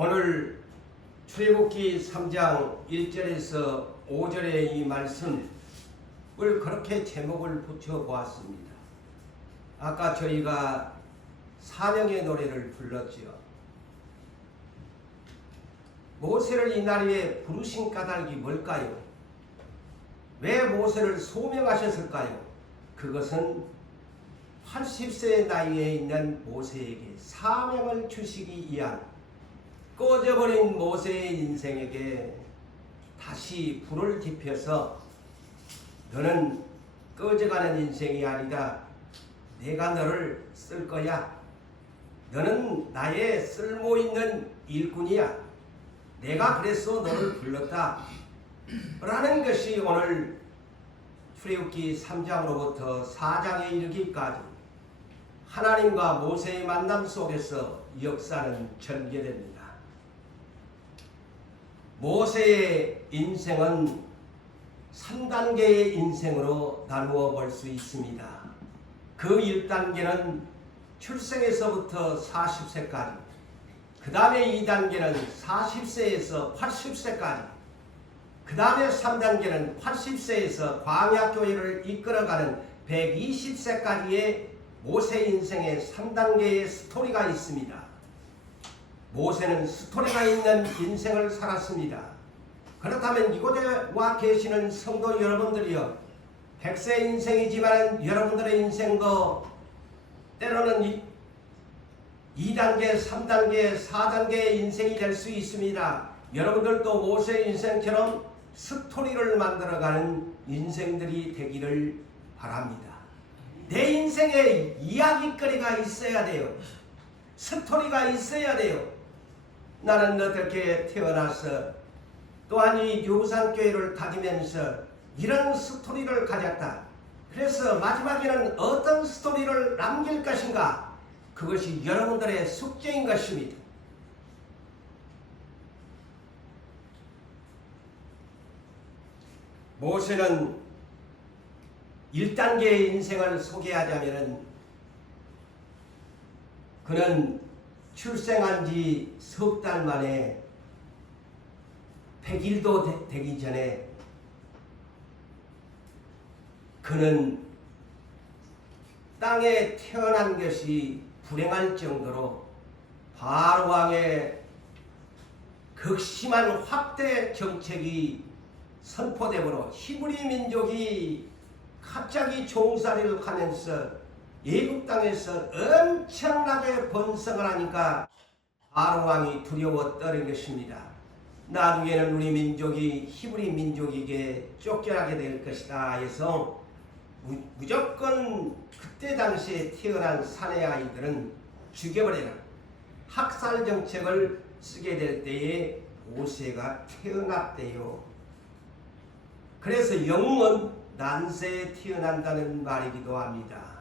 오늘 출애굽기 3장 1절에서 5절의 이 말씀을 그렇게 제목을 붙여보았습니다. 아까 저희가 사명의 노래를 불렀지요. 모세를 이날에 부르신 까닭이 뭘까요? 왜 모세를 소명하셨을까요? 그것은 80세의 나이에 있는 모세에게 사명을 주시기 위한 꺼져버린 모세의 인생에게 다시 불을 지펴서 너는 꺼져가는 인생이 아니다. 내가 너를 쓸 거야. 너는 나의 쓸모있는 일꾼이야. 내가 그래서 너를 불렀다. 라는 것이 오늘 출애굽기 3장으로부터 4장에 이르기까지 하나님과 모세의 만남 속에서 역사는 전개됩니다. 모세의 인생은 3단계의 인생으로 나누어 볼 수 있습니다. 그 1단계는 출생에서부터 40세까지, 그 다음에 2단계는 40세에서 80세까지, 그 다음에 3단계는 80세에서 광야교회를 이끌어가는 120세까지의 모세 인생의 3단계의 스토리가 있습니다. 모세는 스토리가 있는 인생을 살았습니다. 그렇다면 이곳에 와 계시는 성도 여러분들이요, 100세 인생이지만 여러분들의 인생도 때로는 2단계, 3단계, 4단계의 인생이 될 수 있습니다. 여러분들도 모세의 인생처럼 스토리를 만들어가는 인생들이 되기를 바랍니다. 내 인생에 이야기거리가 있어야 돼요. 스토리가 있어야 돼요. 나는 어떻게 태어나서 또한 이 유산교회를 다니면서 이런 스토리를 가졌다. 그래서 마지막에는 어떤 스토리를 남길 것인가? 그것이 여러분들의 숙제인 것입니다. 모세는 1단계의 인생을 소개하자면 그는 출생한 지 석 달 만에 100일도 되기 전에 그는 땅에 태어난 것이 불행할 정도로 바로 왕의 극심한 확대 정책이 선포되므로 히브리 민족이 갑자기 종살이를 하면서 애굽 땅에서 엄청나게 번성을 하니까 바로 왕이 두려워 떨은 것입니다. 나중에는 우리 민족이 히브리 민족에게 쫓겨나게 될 것이다 해서 무조건 그때 당시에 태어난 사내 아이들은 죽여버려라. 학살 정책을 쓰게 될 때에 모세가 태어났대요. 그래서 영웅은 난세에 태어난다는 말이기도 합니다.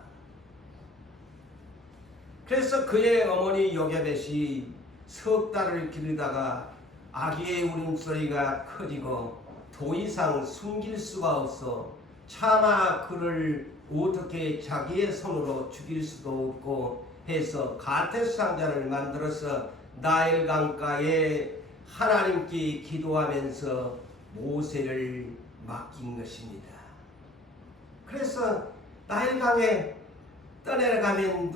그래서 그의 어머니 요게벳이 석 달을 기르다가 아기의 울음소리가 커지고 더 이상 숨길 수가 없어 차마 그를 어떻게 자기의 손으로 죽일 수도 없고 해서 가데스 상자를 만들어서 나일 강가에 하나님께 기도하면서 모세를 맡긴 것입니다. 그래서 나일 강에 떠내려가면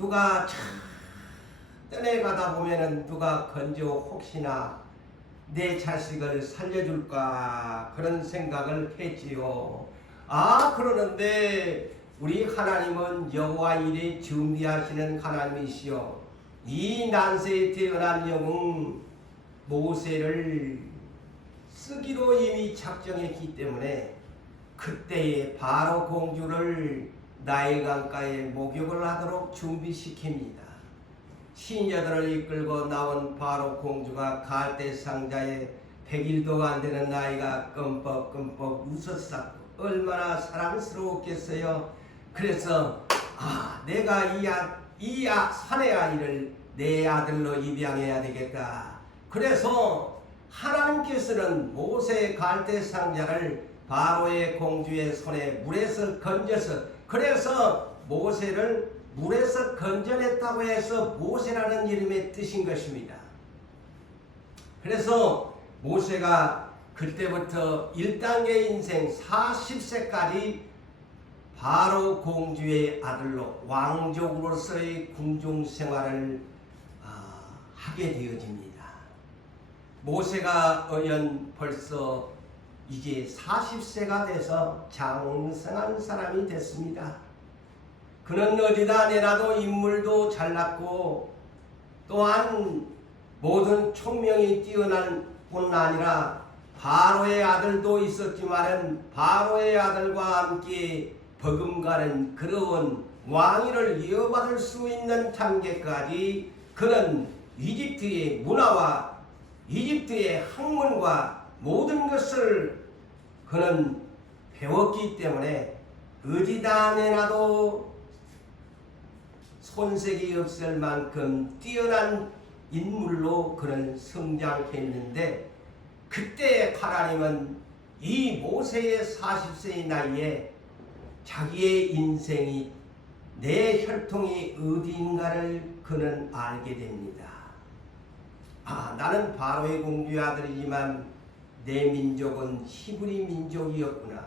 떠내려가다 보면은 누가 건져 혹시나 내 자식을 살려줄까 그런 생각을 했지요. 그러는데 우리 하나님은 여호와 일에 준비하시는 하나님이시요, 이 난세에 태어난 영웅 모세를 쓰기로 이미 작정했기 때문에 그때에 바로 공주를 나일 강가에 목욕을 하도록 준비시킵니다. 시녀들을 이끌고 나온 바로 공주가 갈대 상자에 100일도 안 되는 나이가 끔뻑끔뻑 웃었었고 얼마나 사랑스러웠겠어요. 그래서 내가 이 사내 아이를 내 아들로 입양해야 되겠다. 그래서 하나님께서는 모세의 갈대 상자를 바로의 공주의 손에 물에서 건져서, 그래서 모세를 물에서 건져냈다고 해서 모세라는 이름의 뜻인 것입니다. 그래서 모세가 그때부터 1단계 인생 40세까지 바로 공주의 아들로 왕족으로서의 궁중 생활을 하게 되어집니다. 모세가 어연 벌써 이제 40세가 돼서 장성한 사람이 됐습니다. 그는 어디다 내놔도 인물도 잘났고 또한 모든 총명이 뛰어난 뿐 아니라 바로의 아들도 있었지만은 바로의 아들과 함께 버금가는 그러한 왕위를 이어받을 수 있는 단계까지 그는 이집트의 문화와 이집트의 학문과 모든 것을 그는 배웠기 때문에 어디다 내놔도 손색이 없을 만큼 뛰어난 인물로 그는 성장했는데 그때 하나님은 이 모세의 40세의 나이에 자기의 인생이 내 혈통이 어디인가를 그는 알게 됩니다. 나는 바로의 공주의 아들이지만 내 민족은 히브리 민족이었구나.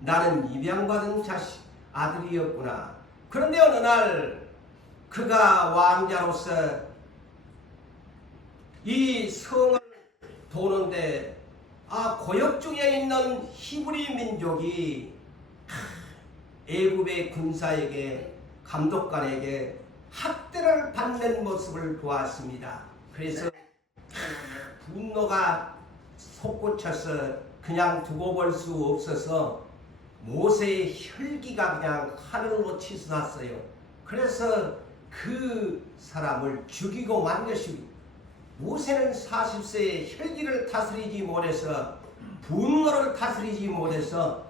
나는 입양받은 아들이었구나. 그런데 어느 날 그가 왕자로서 이 성을 도는데 고역 중에 있는 히브리 민족이 애굽의 군사에게 감독관에게 학대를 받는 모습을 보았습니다. 그래서 분노가 솟구쳐서 그냥 두고 볼 수 없어서 모세의 혈기가 그냥 하늘로 치솟았어요. 그래서 그 사람을 죽이고 만 것입니다. 모세는 40세에 혈기를 다스리지 못해서 분노를 다스리지 못해서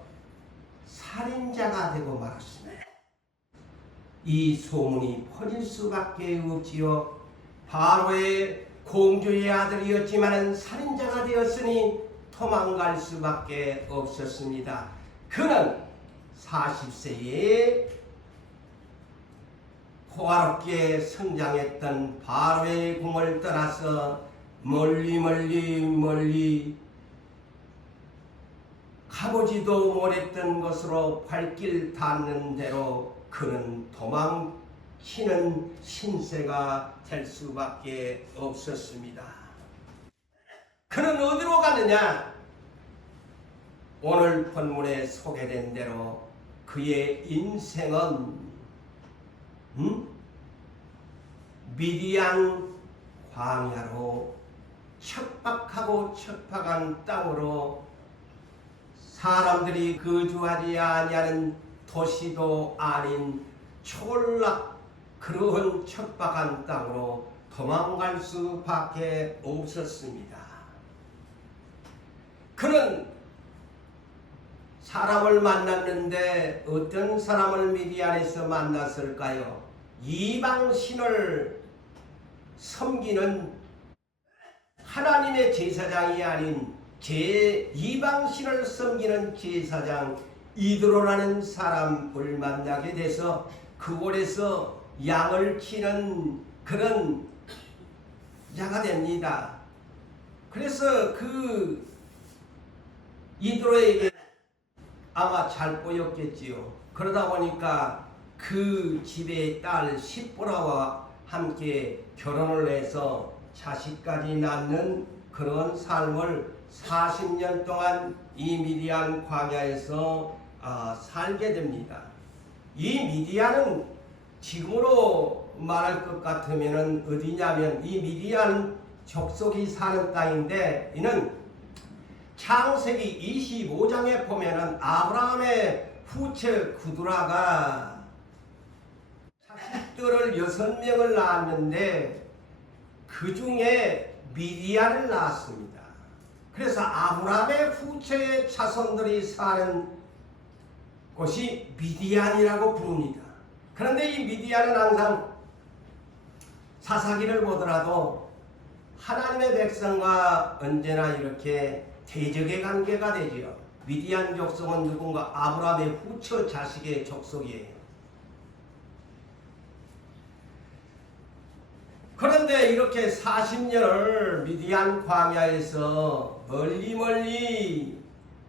살인자가 되고 말았습니다. 이 소문이 퍼질 수밖에 없지요. 바로의 공주의 아들이었지만 살인자가 되었으니 도망갈 수밖에 없었습니다. 그는 40세에 호화롭게 성장했던 바로의 궁을 떠나서 멀리 가보지도 못했던 곳으로 발길 닿는 대로 그는 도망치는 신세가 될 수밖에 없었습니다. 그는 어디로 가느냐? 오늘 본문에 소개된 대로 그의 인생은 미디안 광야로 척박하고 척박한 땅으로 사람들이 거주하지 아니하는 도시도 아닌 초락 그러한 척박한 땅으로 도망갈 수밖에 없었습니다. 그는 사람을 만났는데 어떤 사람을 미디안에서 만났을까요? 이방신을 섬기는 하나님의 제사장이 아닌 이방신을 섬기는 제사장 이드로라는 사람을 만나게 돼서 그곳에서 양을 치는 그런 자가 됩니다. 그래서 그 이드로에게 아마 잘 보였겠지요. 그러다 보니까 그 집의 딸 십보라와 함께 결혼을 해서 자식까지 낳는 그런 삶을 40년 동안 이 미디안 광야에서 살게 됩니다. 이 미디안은 지금으로 말할 것 같으면 어디냐면 이 미디안 족속이 사는 땅인데 이는 창세기 25장에 보면은 아브라함의 후처 구두라가 자식들을 6명을 낳았는데 그 중에 미디안을 낳았습니다. 그래서 아브라함의 후처의 자손들이 사는 곳이 미디안이라고 부릅니다. 그런데 이 미디안은 항상 사사기를 보더라도 하나님의 백성과 언제나 이렇게 대적의 관계가 되지요. 미디안 족속은 누군가 아브라함의 후처 자식의 족속이에요. 그런데 이렇게 40년을 미디안 광야에서 멀리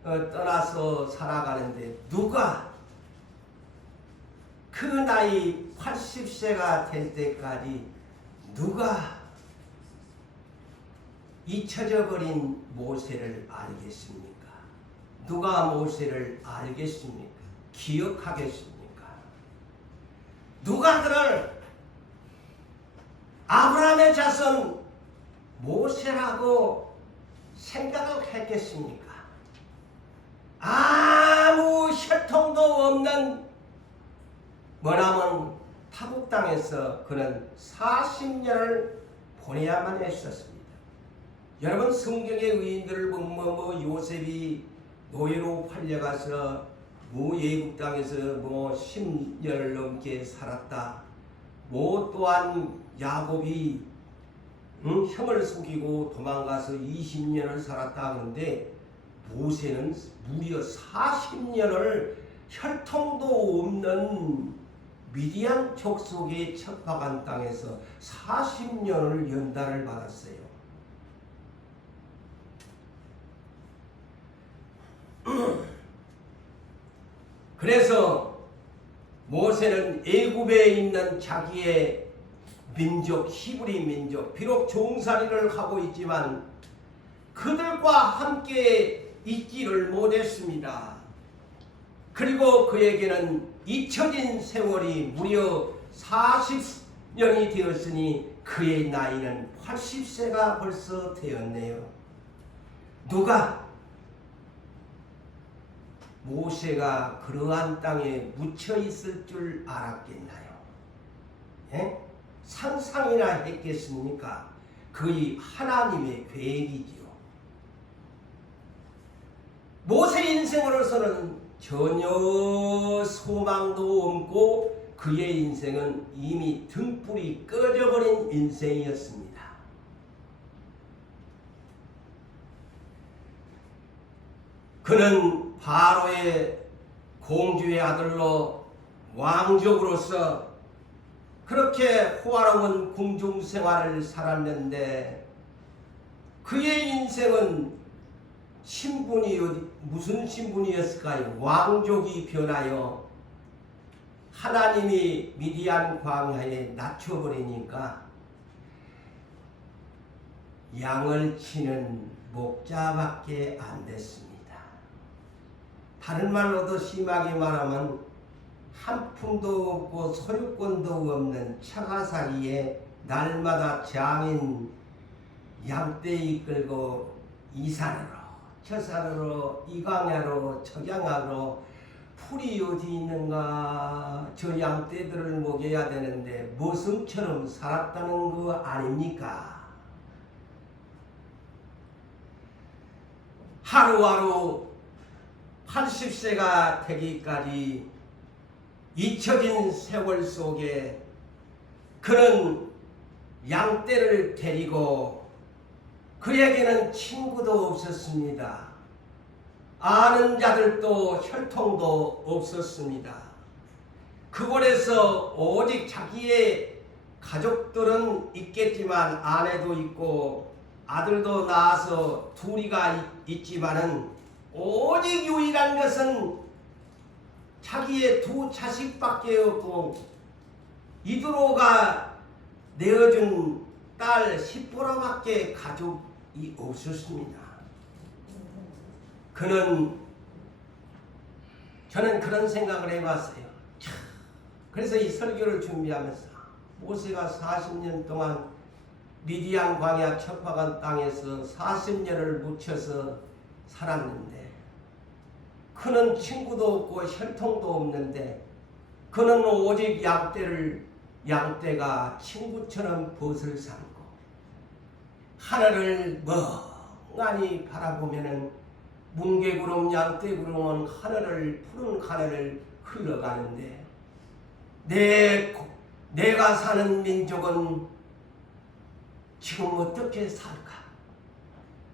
떠나서 살아가는데 누가 그 나이 80세가 될 때까지 누가 잊혀져 버린 모세를 알겠습니까? 누가 모세를 알겠습니까? 기억하겠습니까? 누가 그를 아브라함의 자손 모세라고 생각을 했겠습니까? 아무 혈통도 없는 머나먼 타국 땅에서 그는 40년을 보내야만 했었습니다. 여러분 성경의 의인들을 보면 요셉이 노예로 팔려가서 예국 땅에서 10년을 넘게 살았다. 또한 야곱이 형을 속이고 도망가서 20년을 살았다 하는데 모세는 무려 40년을 혈통도 없는 미디안 족속의 척박한 땅에서 40년을 연단을 받았어요. 그래서 모세는 애굽에 있는 자기의 민족, 히브리 민족, 비록 종살이를 하고 있지만 그들과 함께 있지를 못했습니다. 그리고 그에게는 잊혀진 세월이 무려 40년이 되었으니 그의 나이는 80세가 벌써 되었네요. 누가 모세가 그러한 땅에 묻혀 있을 줄 알았겠나요? 예? 상상이나 했겠습니까? 거의 하나님의 계획이지요. 모세 인생으로서는 전혀 소망도 없고 그의 인생은 이미 등불이 꺼져버린 인생이었습니다. 그는 바로의 공주의 아들로 왕족으로서 그렇게 호화로운 궁중 생활을 살았는데 그의 인생은 신분이 무슨 신분이었을까요? 왕족이 변하여 하나님이 미디안 광야에 낮춰버리니까 양을 치는 목자밖에 안 됐습니다. 다른 말로 더 심하게 말하면 한 푼도 없고 소유권도 없는 처가살이에 날마다 장인 양떼 이끌고 이 산으로 저 산으로 이 광야로 저 광야로 풀이 어디 있는가 저 양떼들을 먹여야 되는데 머슴처럼 살았다는 거 아닙니까? 하루하루 80세가 되기까지 잊혀진 세월 속에 그는 양떼를 데리고 그에게는 친구도 없었습니다. 아는 자들도 혈통도 없었습니다. 그곳에서 오직 자기의 가족들은 있겠지만 아내도 있고 아들도 낳아서 둘이가 있지만은 오직 유일한 것은 자기의 두 자식밖에 없고 이드로가 내어준 딸 시보라밖에 가족이 없었습니다. 저는 그런 생각을 해봤어요. 그래서 이 설교를 준비하면서 모세가 40년 동안 미디안 광야 척박한 땅에서 40년을 묻혀서 살았는데 그는 친구도 없고 혈통도 없는데 그는 오직 양떼가 친구처럼 벗을 삼고 하늘을 멍하니 바라보면은 뭉게구름 양떼구름은 푸른 하늘을 흘러가는데 내가 사는 민족은 지금 어떻게 살까?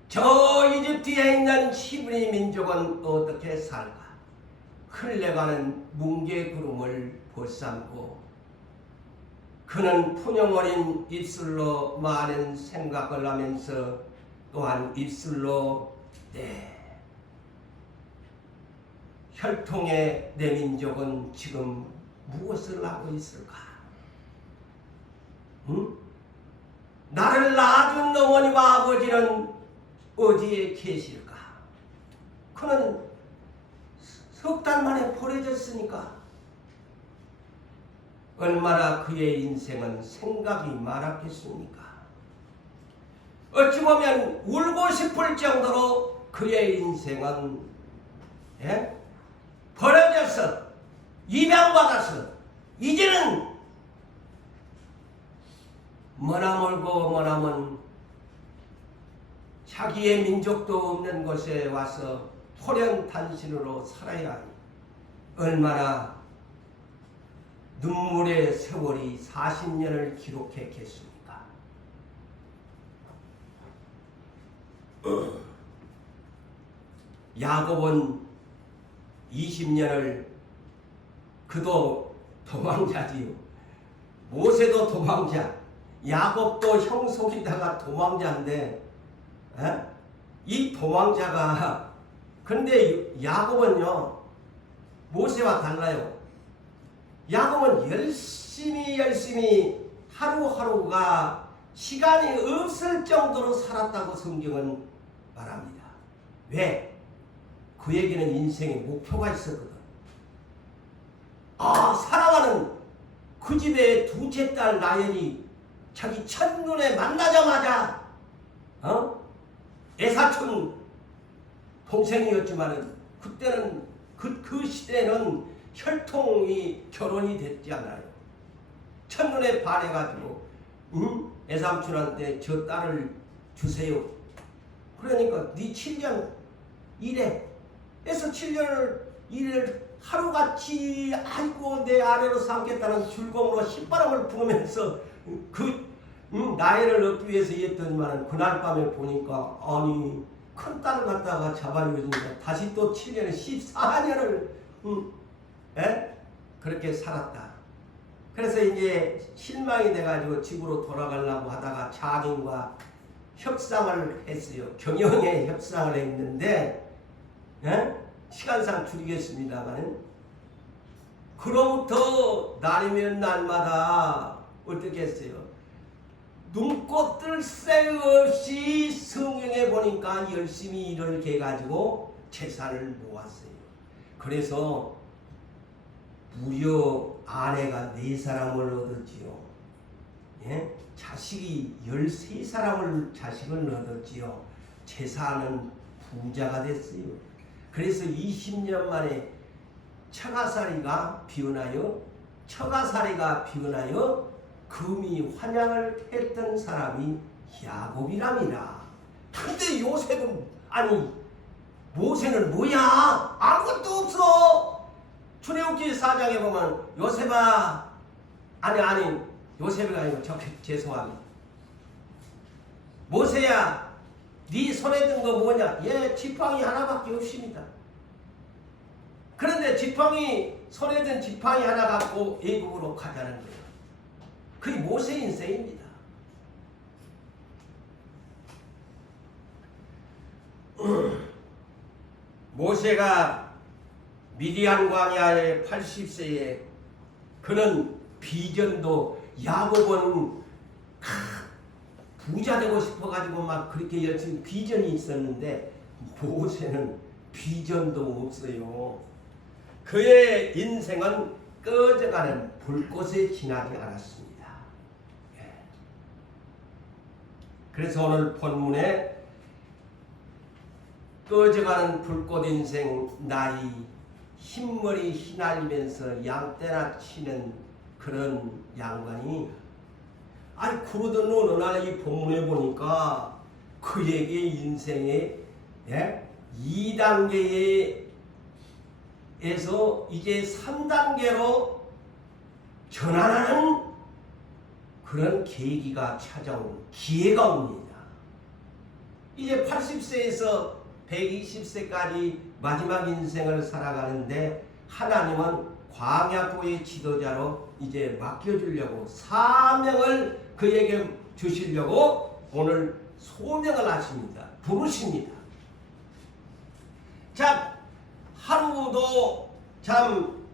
저 이집트에 있는 히브리 민족은 어떻게 살까? 흘러가는 뭉게구름을 벗삼고 그는 푸념 어린 입술로 많은 생각을 하면서 또한 입술로 혈통의 내 민족은 지금 무엇을 하고 있을까? 응? 나를 낳아준 어머니와 아버지는 어디에 계실까? 그는 석 달 만에 버려졌으니까 얼마나 그의 인생은 생각이 많았겠습니까? 어찌 보면 울고 싶을 정도로 그의 인생은 버려져서 입양받아서 이제는 머나멀고 머나먼 자기의 민족도 없는 곳에 와서 호련단신으로 살아야 하니 얼마나 눈물의 세월이 40년을 기록했겠습니까? 야곱은 20년을 그도 도망자지요. 모세도 도망자, 야곱도 형 속이다가 도망자인데 이 도망자가 근데 야곱은요 모세와 달라요. 야곱은 열심히 하루하루가 시간이 없을 정도로 살았다고 성경은 말합니다. 왜? 그에게는 인생의 목표가 있었거든. 사랑하는 그 집의 둘째 딸 라헬이 자기 첫눈에 만나자마자 애사촌 동생이었지만은 그때는 그 시대는 혈통이 결혼이 됐지 않아요. 첫눈에 반해가지고 애삼촌한테 저 딸을 주세요. 그러니까 네 7년 일해. 해서 7년을 일을 하루같이 아이고 내 아내로 삼겠다는 즐거움으로 신바람을 부으면서 그 나이를 얻기 위해서 했더니만 그날 밤에 보니까 아니 큰 딸을 갖다가 잡아주니까 다시 또 7년에 14년을 그렇게 살았다. 그래서 이제 실망이 돼가지고 집으로 돌아가려고 하다가 장인과 협상을 했어요. 경영의 협상을 했는데 시간상 줄이겠습니다만 그로부터 날이면 날마다 어떻게 했어요? 눈꽃 뜰 새 없이 성경에 보니까 열심히 일을 해가지고 재산을 모았어요. 그래서 무려 아내가 4사람을 얻었지요. 자식이 13사람을 자식을 얻었지요. 재산은 부자가 됐어요. 그래서 20년 만에 처가살이가 비어나요. 금이 환양을 했던 사람이 야곱이랍니다. 근데 요셉은 모세는 뭐야? 아무것도 없어. 출애굽기 4장에 보면 요셉아 요셉이 아니고 죄송합니다. 모세야 네 손에 든 거 뭐냐? 지팡이 하나밖에 없습니다. 그런데 손에 든 지팡이 하나 갖고 애국으로 가자는 거예요. 그게 모세 인생입니다. 모세가 미디안 광야의 80세에 그는 비전도 야곱은 부자 되고 싶어가지고 막 그렇게 열심히 비전이 있었는데 모세는 비전도 없어요. 그의 인생은 꺼져가는 불꽃에 지나지 않았습니다. 그래서 오늘 본문에 꺼져가는 불꽃 인생 나이 흰머리 휘날리면서 양떼나 치는 그런 양반이 그러던 어느 날 이 본문에 보니까 그에게 인생의 2단계에서 이제 3단계로 전환하는 그런 계기가 찾아온 기회가 옵니다. 이제 80세에서 120세까지 마지막 인생을 살아가는데 하나님은 광야고의 지도자로 이제 맡겨주려고 사명을 그에게 주시려고 오늘 소명을 하십니다. 부르십니다. 자, 하루도 참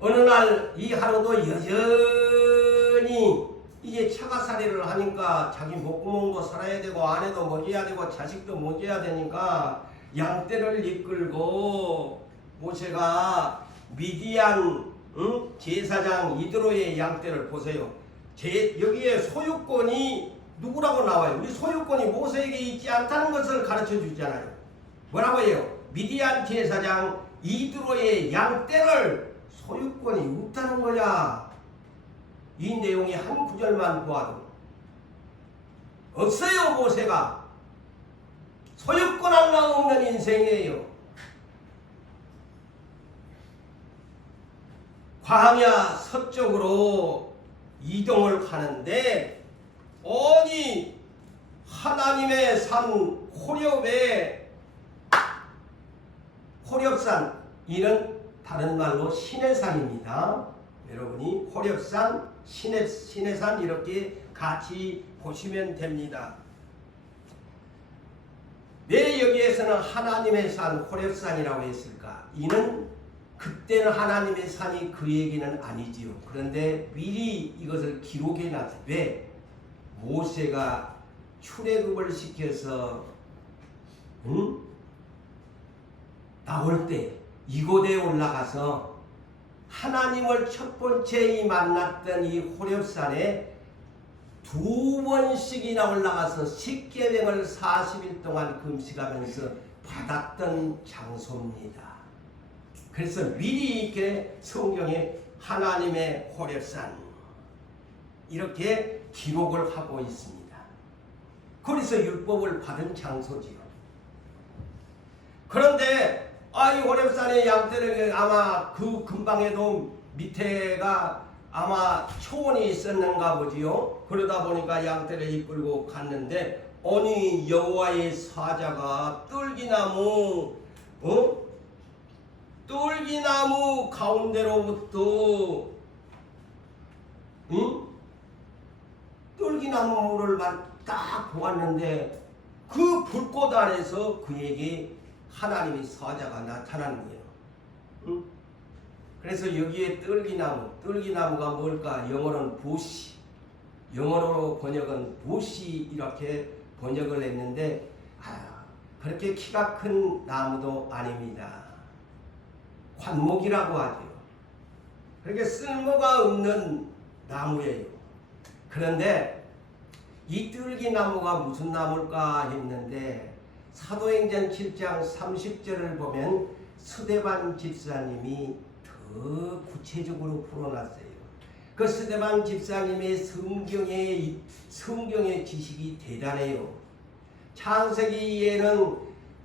어느 날 이 하루도 여전히 이제 처가살이를 하니까 자기 목구멍도 살아야 되고 아내도 먹여야 되고 자식도 먹여야 되니까 양떼를 이끌고 모세가 미디안 제사장 이드로의 양떼를 보세요. 여기에 소유권이 누구라고 나와요? 우리 소유권이 모세에게 있지 않다는 것을 가르쳐 주잖아요. 뭐라고 해요? 미디안 제사장 이드로의 양떼를 소유권이 없다는 거야. 이 내용이 한 구절만 보아도 없어요. 모세가 소유권 하나 없는 인생이에요. 광야 서쪽으로 이동을 하는데 아니 하나님의 산 호렙산 이는 다른 말로 신의 산입니다. 여러분이 호렙산 신의 산 이렇게 같이 보시면 됩니다. 왜 여기에서는 하나님의 산 호렙산이라고 했을까? 이는 그때는 하나님의 산이 그에게는 아니지요. 그런데 미리 이것을 기록해 놨어요. 왜? 모세가 출애굽을 시켜서 나올 때 이곳에 올라가서 하나님을 첫 번째 만났던 이 호렙산에 2번씩이나 올라가서 십계명을 40일 동안 금식하면서 받았던 장소입니다. 그래서 미리 이렇게 성경에 하나님의 호렙산 이렇게 기록을 하고 있습니다. 그래서 율법을 받은 장소지요. 그런데 이 호렙산의 양떼를 아마 그 근방에도 밑에가 아마 초원이 있었는가 보지요. 그러다 보니까 양떼를 이끌고 갔는데 아니 여호와의 사자가 뜰기나무 가운데로부터 뜰기나무를 딱 보았는데 그 불꽃 안에서 그에게 하나님의 사자가 나타나는 거예요. 그래서 여기에 뜰기나무가 뭘까? 영어로는 부시, 영어로 번역은 부시 이렇게 번역을 했는데 그렇게 키가 큰 나무도 아닙니다. 관목이라고 하죠. 그렇게 쓸모가 없는 나무예요. 그런데 이 뜰기나무가 무슨 나무일까 했는데 사도행전 7장 30절을 보면 스데반 집사님이 더 구체적으로 풀어놨어요. 그 스데반 집사님의 성경의 지식이 대단해요. 창세기에는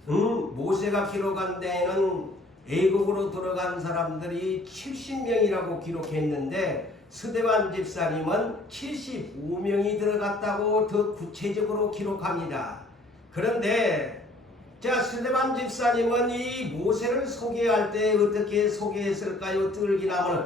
모세가 기록한 데에는 애국으로 들어간 사람들이 70명이라고 기록했는데 스데반 집사님은 75명이 들어갔다고 더 구체적으로 기록합니다. 그런데 자, 스데반 집사님은 이 모세를 소개할 때 어떻게 소개했을까요? 뜰기나무는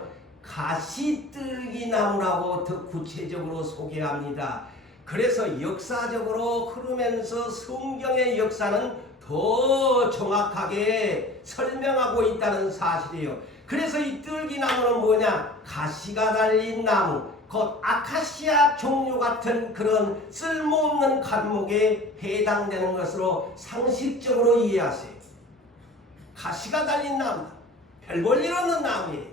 가시뜰기나무라고 더 구체적으로 소개합니다. 그래서 역사적으로 흐르면서 성경의 역사는 더 정확하게 설명하고 있다는 사실이에요. 그래서 이 뜰기나무는 뭐냐? 가시가 달린 나무, 곧 아카시아 종류 같은 그런 쓸모없는 관목에 해당되는 것으로 상식적으로 이해하세요. 가시가 달린 나무, 별 볼 일 없는 나무예요.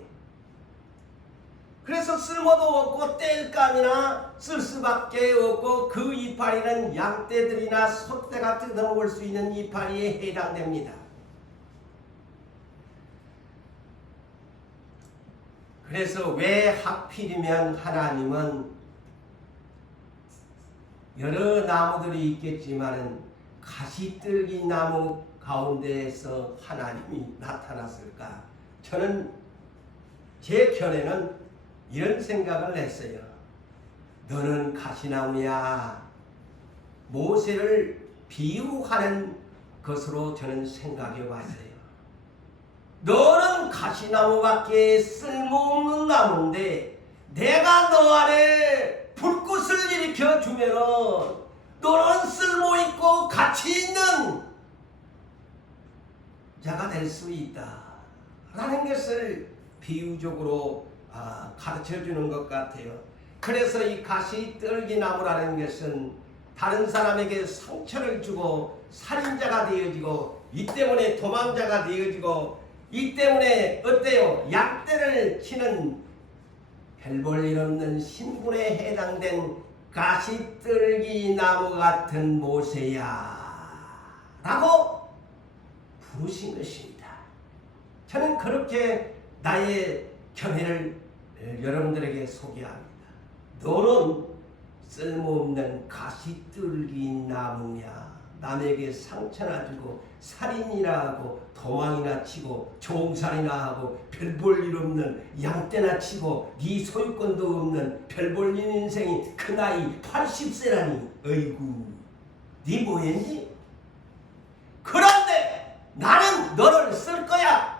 그래서 쓸모도 없고 땔감이나 쓸 수밖에 없고 그 이파리는 양떼들이나 소떼가 뜯어먹을 수 있는 이파리에 해당됩니다. 그래서 왜 하필이면 하나님은 여러 나무들이 있겠지만 가시뜰기 나무 가운데에서 하나님이 나타났을까? 저는 제 견해는 이런 생각을 했어요. 너는 가시나무야. 모세를 비유하는 것으로 저는 생각해 봤어요. 너는 가시나무밖에 쓸모없는 나무인데 내가 너 안에 불꽃을 일으켜 주면은 너는 쓸모있고 가치 있는 자가 될 수 있다 라는 것을 비유적으로 가르쳐 주는 것 같아요. 그래서 이 가시떨기나무라는 것은 다른 사람에게 상처를 주고 살인자가 되어지고 이 때문에 도망자가 되어지고 이 때문에 어때요? 약대를 치는 별 볼 일 없는 신분에 해당된 가시떨기 나무 같은 모세야 라고 부르신 것입니다. 저는 그렇게 나의 견해를 여러분들에게 소개합니다. 너는 쓸모없는 가시떨기 나무냐, 남에게 상처나 주고 살인이나 하고 도망이나 치고 종살이나 하고 별 볼 일 없는 양떼나 치고 네 소유권도 없는 별 볼 일 인생이 그 나이 80세라니 어이구 네 뭐했니? 그런데 나는 너를 쓸 거야.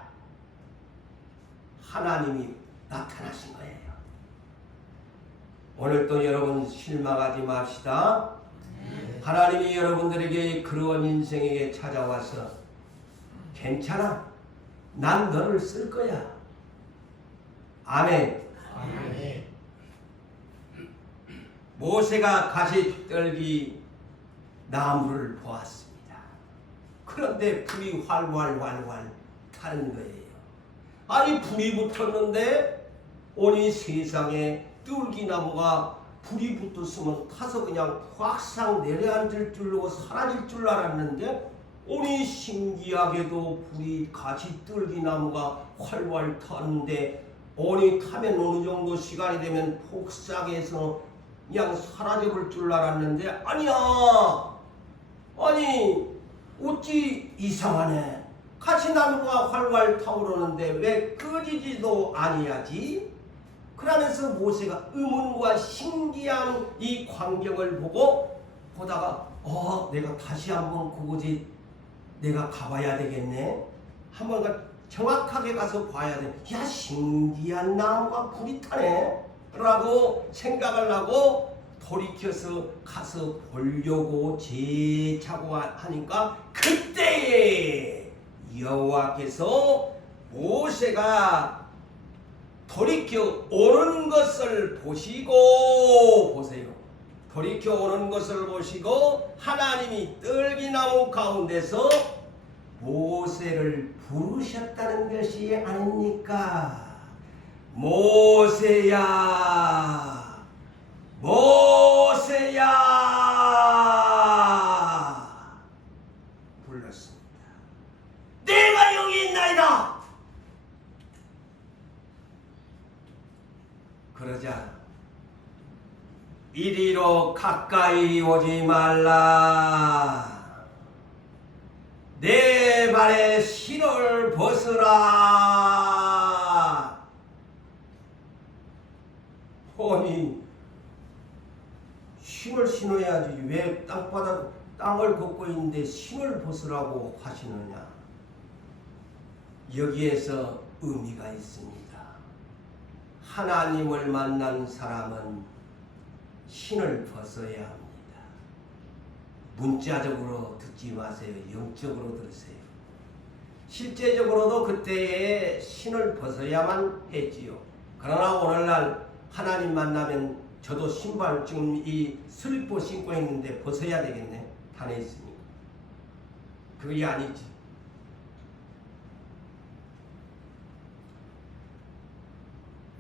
하나님이 나타나신 거예요. 오늘도 여러분 실망하지 맙시다. 하나님이 여러분들에게 그런 인생에게 찾아와서 괜찮아. 난 너를 쓸 거야. 아멘. 아멘. 모세가 가시떨기 나무를 보았습니다. 그런데 불이 활활 타는 거예요. 아니 불이 붙었는데 아니 세상에 떨기나무가 불이 붙었으면 타서 그냥 확상 내려앉을 줄로 사라질 줄 알았는데 아니 신기하게도 불이 가시떨기나무가 활활 타는데 아니 타면 어느 정도 시간이 되면 폭삭해서 그냥 사라져볼 줄 알았는데 아니야. 아니 어찌 이상하네. 가시나무가 활활 타오르는데 왜 꺼지지도 아니하지? 그러면서 모세가 의문과 신기한 이 광경을 보다가 내가 다시 한번 그곳에 내가 가봐야 되겠네. 한번 정확하게 가서 봐야 돼. 야 신기한 나무가 불이 타네 라고 생각을 하고 돌이켜서 가서 보려고 재차고 하니까 그때에 여호와께서 모세가 돌이켜 오는 것을 보시고 보세요. 돌이켜 오는 것을 보시고 하나님이 떨기나무 가운데서 모세를 부르셨다는 것이 아닙니까? 모세야, 모세야 불렀습니다. 내가 여기 있나이다. 그러자 이리로 가까이 오지 말라. 내 발에 신을 벗으라. 아니 신을 신어야지 왜 땅을 걷고 있는데 신을 벗으라고 하시느냐. 여기에서 의미가 있습니다. 하나님을 만난 사람은 신을 벗어야 합니다. 문자적으로 듣지 마세요. 영적으로 들으세요. 실제적으로도 그때에 신을 벗어야만 했지요. 그러나 오늘날 하나님 만나면 저도 신발 지금 이 슬리퍼 신고 있는데 벗어야 되겠네. 단에 있으니까. 그게 아니지.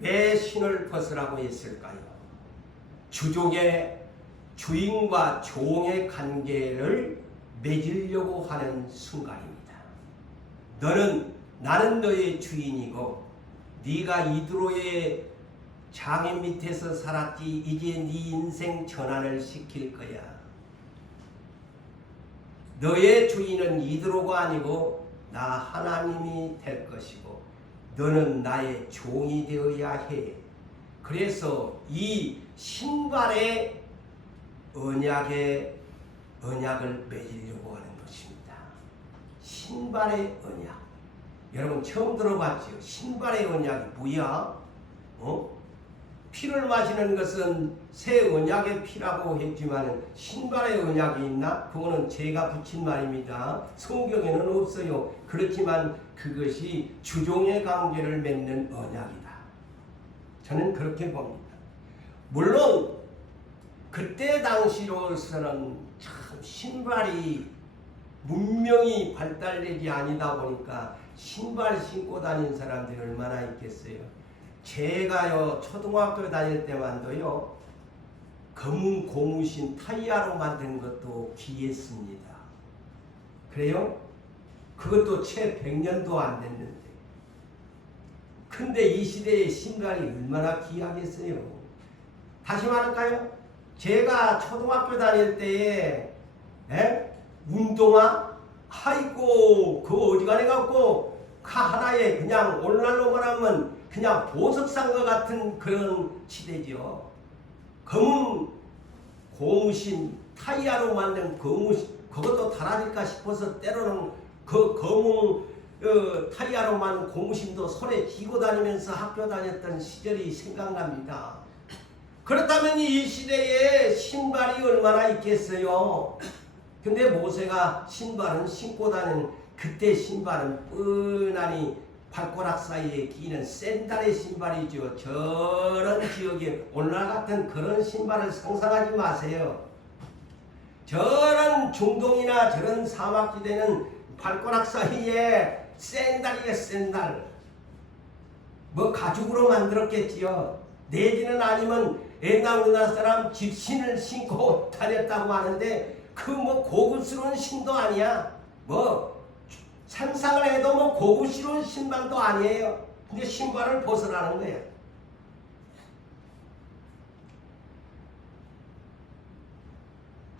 왜 신을 벗으라고 했을까요? 주종의 주인과 종의 관계를 맺으려고 하는 순간입니다. 나는 너의 주인이고 네가 이드로의 장인 밑에서 살았지 이제 네 인생 전환을 시킬 거야. 너의 주인은 이드로가 아니고 나 하나님이 될 것이고 너는 나의 종이 되어야 해. 그래서 이 신발의 언약을 맺으려고 하는 것입니다. 신발의 언약. 여러분 처음 들어봤죠? 신발의 언약이 뭐야? 피를 마시는 것은 새 언약의 피라고 했지만 신발의 언약이 있나? 그거는 제가 붙인 말입니다. 성경에는 없어요. 그렇지만 그것이 주종의 관계를 맺는 언약이다. 저는 그렇게 봅니다. 물론 그때 당시로서는 참 신발이 문명이 발달되지 아니다 보니까 신발 신고 다닌 사람들이 얼마나 있겠어요. 제가요 초등학교 다닐 때만도요 검은 고무신 타이야로 만든 것도 귀했습니다. 그래요? 그것도 채 100년도 안 됐는데. 근데 이 시대의 신발이 얼마나 귀하겠어요. 다시 말할까요? 제가 초등학교 다닐 때에 운동화? 아이고 그거 어디가네 갖고 하나에 그냥 오늘날로 말하면 그냥 보석산 것 같은 그런 시대죠. 검은 고무신 타이야로 만든 고무신 그것도 달아질까 싶어서 때로는 그 검은 타이야로 만든 고무신도 손에 쥐고 다니면서 학교 다녔던 시절이 생각납니다. 그렇다면 이 시대에 신발이 얼마나 있겠어요. 근데 모세가 신발은 신고 다니는 그때 신발은 뻔하니 발가락 사이에 끼는 샌달의 신발이죠. 저런 지역에 오늘날 같은 그런 신발을 상상하지 마세요. 저런 중동이나 저런 사막지대는 발가락 사이에 샌달이에요. 샌달. 뭐 가죽으로 만들었겠지요. 내지는 아니면 옛날 우리나라 사람 집신을 신고 다녔다고 하는데 그 뭐 고급스러운 신도 아니야. 뭐 상상을 해도 뭐 고급스러운 신발도 아니에요. 근데 신발을 벗으라는 거야.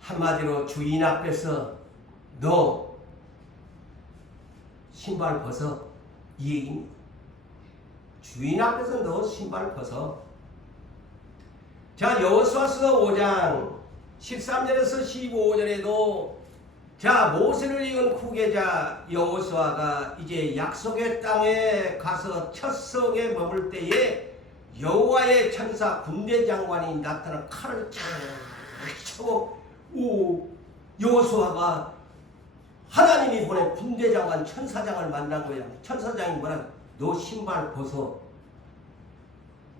한마디로 주인 앞에서 너 신발 벗어 이 얘기입니다. 주인 앞에서 너 신발 벗어. 자, 여호수아서 5장 13절에서 15절에도 자 모세를 이은 후계자 여호수아가 이제 약속의 땅에 가서 첫 성에 머물 때에 여호와의 천사 군대 장관이 나타나 칼을 쫙 쳐고 여호수아가 하나님이 보낸 군대 장관 천사장을 만난 거야. 천사장이 뭐라 너 신발 벗어.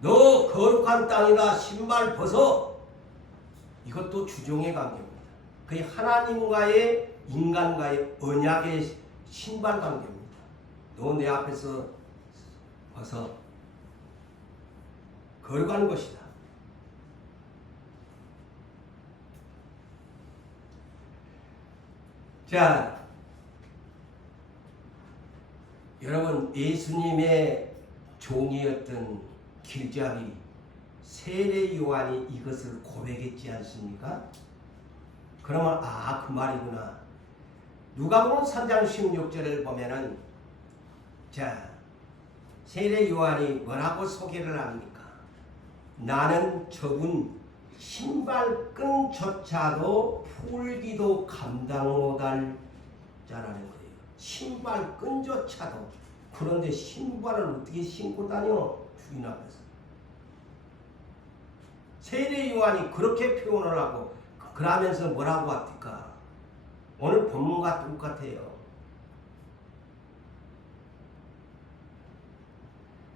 너 거룩한 땅이다 신발 벗어. 이것도 주종의 관계입니다. 그게 하나님과의 인간과의 언약의 신발 관계입니다. 너 내 앞에서 벗어. 거룩한 것이다. 자, 여러분 예수님의 종이었던 길잡이 세례 요한이 이것을 고백했지 않습니까? 그러면 그 말이구나. 누가복음 3장 16절을 보면은 자 세례 요한이 뭐라고 소개를 합니까? 나는 저분 신발끈조차도 풀기도 감당 못할 자라는 거예요. 신발끈조차도. 그런데 신발을 어떻게 신고 다녀? 주인 앞에서. 세례 요한이 그렇게 표현을 하고 그러면서 뭐라고 합니까? 오늘 본문과 똑같아요.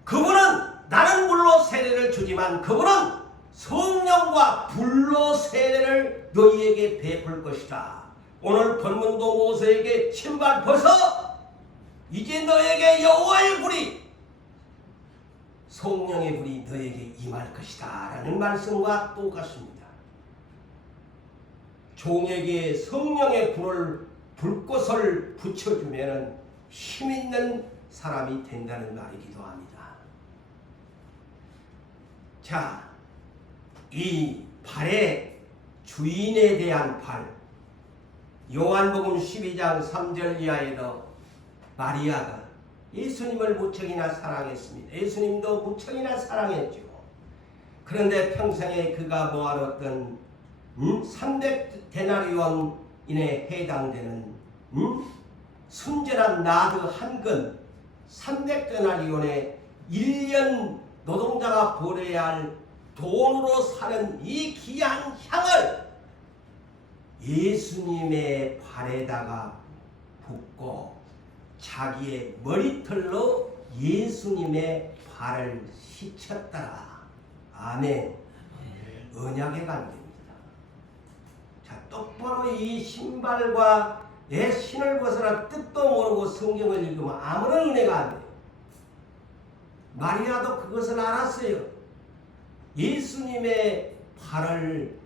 그분은 나는 물로 세례를 주지만 그분은 성령과 불로 세례를 너희에게 베풀 것이다. 오늘 본문도 모세에게 신발 벗어. 이제 너에게 여호와의 불이 성령의 불이 너에게 임할 것이다 라는 말씀과 똑같습니다. 종에게 성령의 불꽃을 붙여주면 힘있는 사람이 된다는 말이기도 합니다. 자, 이 발의 주인에 대한 발, 요한복음 12장 3절 이하에도 마리아가 예수님을 무척이나 사랑했습니다. 예수님도 무척이나 사랑했죠. 그런데 평생에 그가 모아놓던 300데나리온인에 해당되는 순전한 나드 한 근 300데나리온에 1년 노동자가 벌어야 할 돈으로 사는 이 귀한 향을 예수님의 발에다가 붓고 자기의 머리털로 예수님의 발을 씻혔더라. 아멘. 언약의 관계입니다. 자, 똑바로 이 신발과 내 신을 벗어라 뜻도 모르고 성경을 읽으면 아무런 은혜가 안 돼요. 마리아도 그것을 알았어요. 예수님의 발을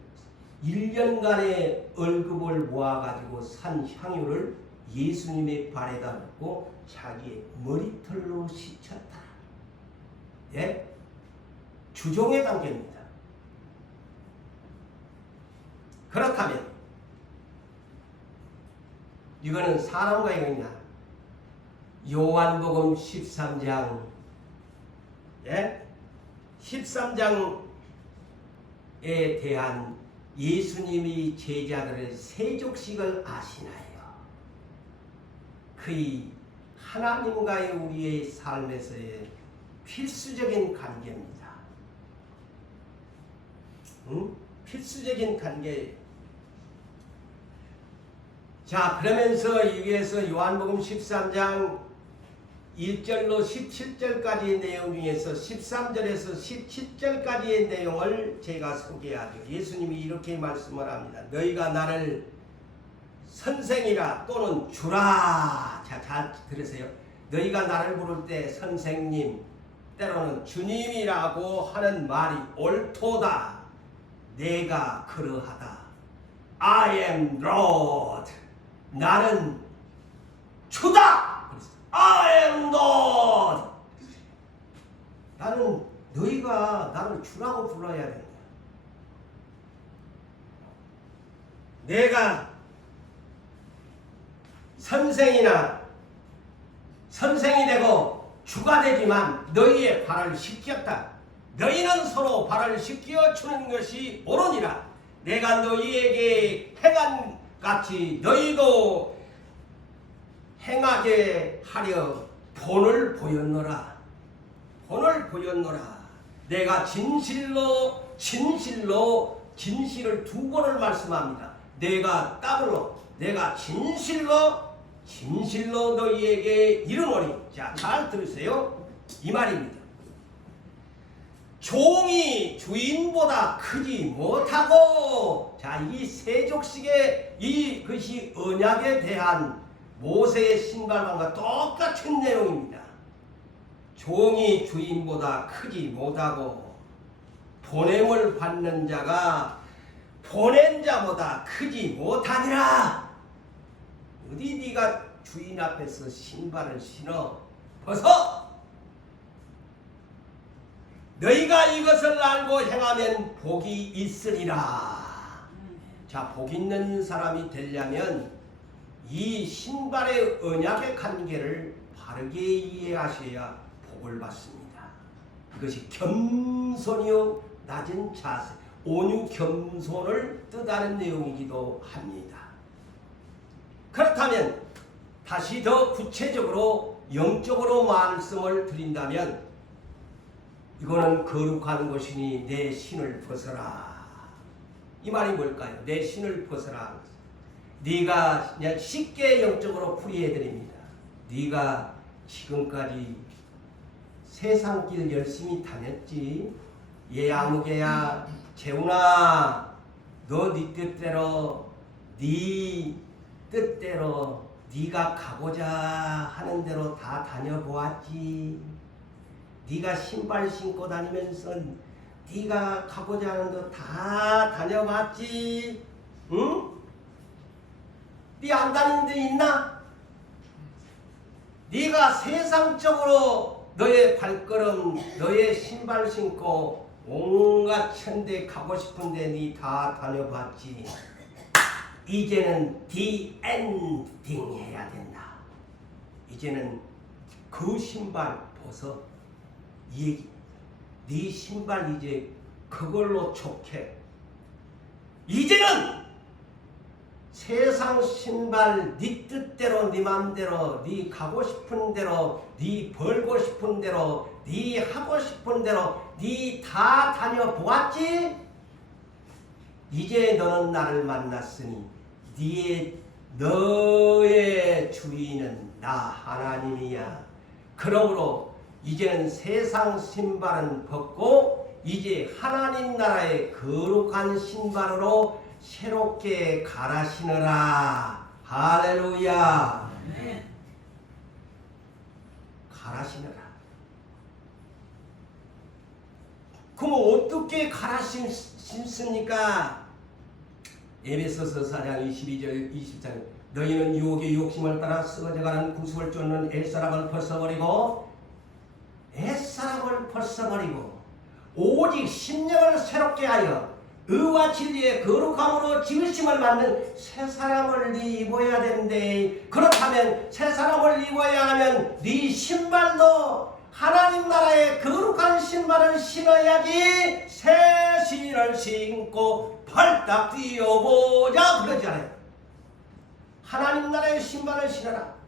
1년간의 월급을 모아가지고 산 향유를 예수님의 발에다 붓고 자기의 머리털로 씻혔다. 예? 주종의 관계입니다. 그렇다면 이거는 사람과 이거냐? 요한복음 13장 13장에 대한 예수님이 제자들의 세족식을 아시나요? 그의 하나님과의 우리의 삶에서의 필수적인 관계입니다. 필수적인 관계. 자, 그러면서 여기에서 요한복음 13장 1절로 17절까지의 내용 중에서 13절에서 17절까지의 내용을 제가 소개하죠. 예수님이 이렇게 말씀을 합니다. 너희가 나를 선생이라 또는 주라. 자, 잘 들으세요. 너희가 나를 부를 때 선생님, 때로는 주님이라고 하는 말이 옳도다. 내가 그러하다. I am Lord. 나는 주다. I am Lord. 나는 너희가 나를 주라고 불러야 된다. 내가 선생이 되고 주가 되지만 너희의 발을 씻겼다. 너희는 서로 발을 씻겨 주는 것이 옳으니라. 내가 너희에게 행한 같이 너희도 행하게 하려 본을 보였노라. 내가 진실을 두 번을 말씀합니다. 내가 진실로 너희에게 이르노니. 자, 잘 들으세요. 이 말입니다. 종이 주인보다 크지 못하고. 자, 이 세족식의 이것이 언약에 대한 모세의 신발만과 똑같은 내용입니다. 종이 주인보다 크지 못하고 보냄을 받는 자가 보낸 자보다 크지 못하니라. 어디 네가 주인 앞에서 신발을 신어? 벗어! 너희가 이것을 알고 행하면 복이 있으리라. 자, 복 있는 사람이 되려면 이 신발의 언약의 관계를 바르게 이해하셔야 복을 받습니다. 이것이 겸손이요 낮은 자세, 온유 겸손을 뜻하는 내용이기도 합니다. 그렇다면 다시 더 구체적으로 영적으로 말씀을 드린다면 이거는 거룩한 것이니 내 신을 벗어라. 이 말이 뭘까요? 내 신을 벗어라. 네가 그냥 쉽게 영적으로 풀이해드립니다. 네가 지금까지 세상길 열심히 다녔지. 얘 아무개야, 재훈아, 너 네 뜻대로 네가 가고자 하는 대로 다 다녀보았지. 네가 신발 신고 다니면서 네가 가고자 하는 거 다 다녀봤지. 응? 네 안 다니는 데 있나? 네가 세상적으로 너의 발걸음, 너의 신발 신고 온갖 천대 가고 싶은데 네 다 다녀봤지. 이제는 the ending 해야 된다. 이제는 그 신발 벗어. 이 얘기. 네 신발 이제 그걸로 족해. 이제는 세상 신발 네 뜻대로 네 맘대로 네 가고 싶은 대로 네 벌고 싶은 대로 네 하고 싶은 대로 네 다 다녀보았지? 이제 너는 나를 만났으니 너의 주인은 나 하나님이야. 그러므로 이제는 세상 신발은 벗고 이제 하나님 나라의 거룩한 신발으로 새롭게 갈아 신으라. 할렐루야. 갈아 신으라. 그럼 어떻게 갈아 신습니까? 에베소서 4장 22절 23절 너희는 유혹의 욕심을 따라 썩어져가는 구습을 쫓는 옛사람을 벗어버리고 오직 심령을 새롭게 하여 의와 진리의 거룩함으로 지으심을 받는 새 사람을 입어야 된대. 그렇다면 새 사람을 입어야 하면 네 신발도 하나님 나라의 거룩한 신발을 신어야지. 새 신을 신고 발딱 뛰어보자 그러잖아요. 하나님 나라의 신발을 신어라.